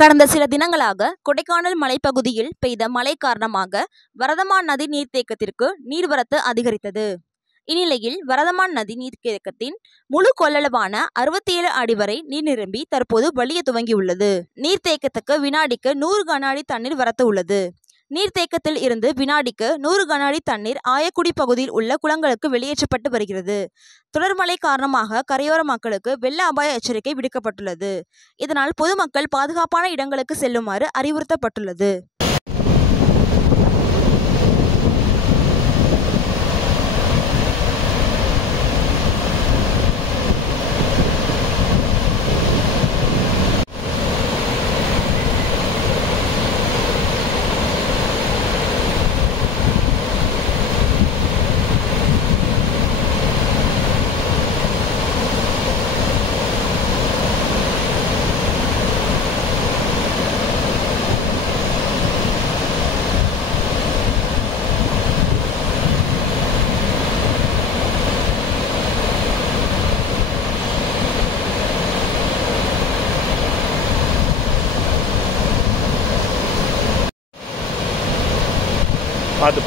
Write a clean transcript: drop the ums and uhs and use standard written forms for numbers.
கடந்த சில தினங்களாக கொடைக்கானல் மலைப்பகுதியில் பெய்த மழை காரணமாக வரதமான் நதி நீர்த்தேக்கத்திற்கு நீர்வரத்து அதிகரித்தது. இந்நிலையில் வரதமான் நதி நீர்த்தேக்கத்தின் முழு கொள்ளளவான 67 அடி வரை நீர் நிரம்பி தற்போது வழிய துவங்கியுள்ளது. நீர்த்தேக்கத்துக்கு வினாடிக்கு 100 கன அடி தண்ணீர் வரத்து உள்ளது. நீர்த்தேக்கத்தில் இருந்து வினாடிக்கு 100 கன அடி தண்ணீர் ஆயக்குடி பகுதியில் உள்ள குளங்களுக்கு வெளியேற்றப்பட்டு வருகிறது. தொடர் மழை காரணமாக கரையோர மக்களுக்கு வெள்ள அபாய எச்சரிக்கை விடுக்கப்பட்டுள்ளது. இதனால் பொதுமக்கள் பாதுகாப்பான இடங்களுக்கு செல்லுமாறு அறிவுறுத்தப்பட்டுள்ளது. பார்த்து